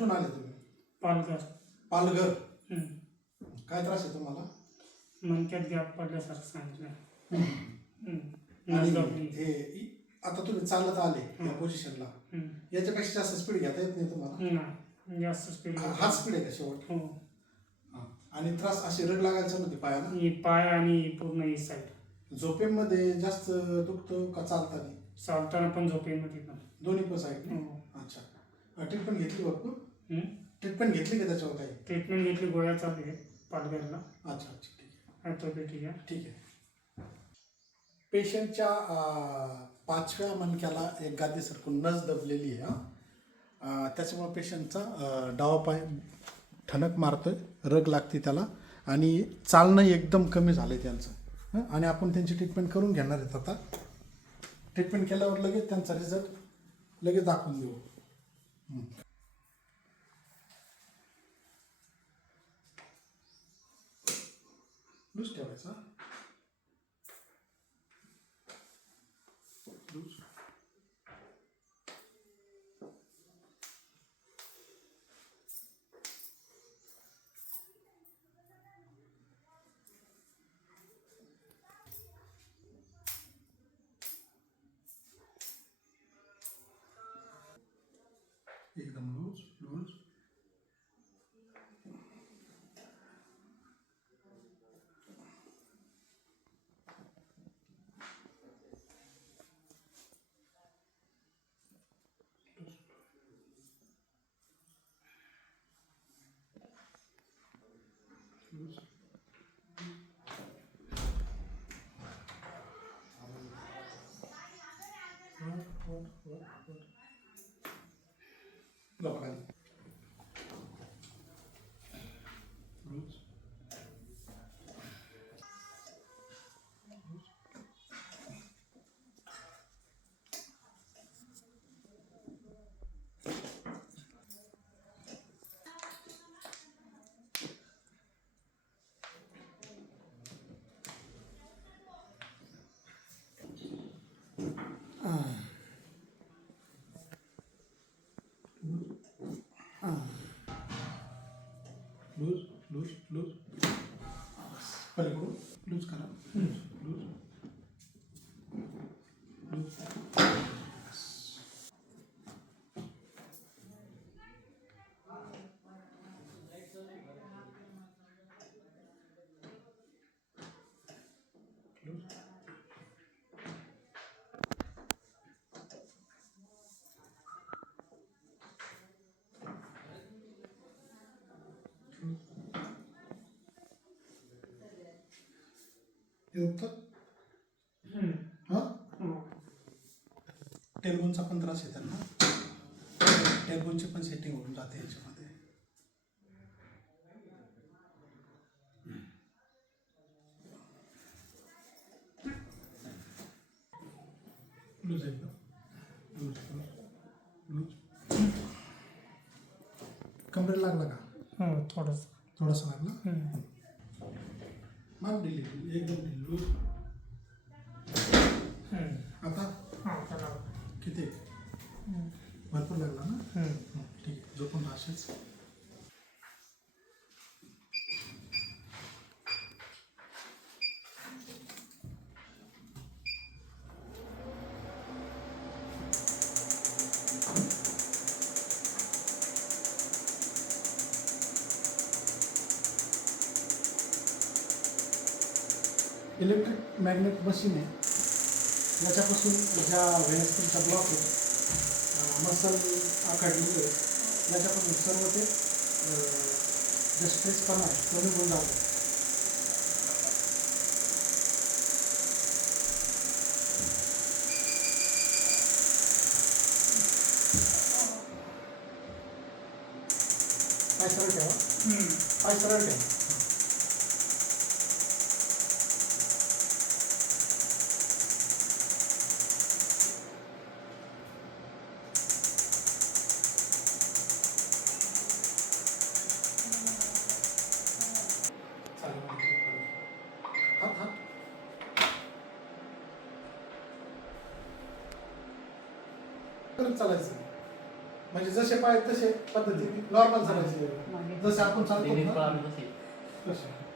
कुठून आले तुम्ही? पालघर. पालघर. हं. काय त्रास आहे तुम्हाला? मणक्यात गॅप पडल्यासारखं सांगितलं. हं. आणि हे इ- आता तुम्ही चालत आले या पोझिशनला. याच्यापेक्षा जास्त स्पीड घेता येत नाही तुम्हाला? नाही. जास्त स्पीड हा- हाच स्पीड आहे का शेवट? हो. हा. आणि त्रास अशी रग लागायचं नव्हती पायाला? ही पाय आणि पूर्ण ही साईड झोपेमध्ये जास्त दुखतो का चालताना? चालताना पण झोपेमध्ये पण. दोन्ही पण साईड हो. अच्छा. ट्रीटमेंट घेतली भरपूर? ट्रीटमेंट घेतली का त्याच्यावर काही? ट्रीटमेंट घेतली गोळ्या चालू आहेत पालघरला अच्छा अच्छा ठीक आहे. ॲथोपॅथी आहे? ठीक आहे. पेशंटच्या पाचव्या मणक्याला एक गादी सरकून नस दबलेली आहे हा. त्याच्यामुळे पेशंटचा डावा पाय ठणक मारतोय रग लागते त्याला आणि चालणं एकदम कमी झालं आहे त्यांचं? आणि आपण त्यांची ट्रीटमेंट करून घेणार आहेत आता. ट्रीटमेंट केल्यावर लगेच त्यांचा रिझल्ट लगेच दाखवून देऊ. हं. लूज ठेवायचा लूज एकदम loose loose Und, und, und, und. Noch ein. पलीकडून लूज हे दुखतं हं. हां. टेलबोनचा पण त्रास आहे त्यांना टेलबोनची पण सेटिंग होऊन जाते याच्यामध्ये. लूज कमरेला लागला का? हो थोडंसं. थोडासा लागला? मार दिली एकदम हं. आता? हा चला. किती. भरपूर लागला ना? ठीक आहे झोपून राहशील इलेक्ट्रिक मॅग्नेट मशीन आहे याच्यापासून ज्या व्हेन्स तुमचा ब्लॉक आहे मसल आखडलेली आहे. याच्यापासून सर्व ते जे स्ट्रेस पण आहे तो निघून जातो. पाय सरळ ठेवा. हं. पाय सरळ ठेवा. करत चालायचं. म्हणजे जसे पाय तसे पद्धतीने नॉर्मल चालायचे. जसे आपण चालतो ना, तसे.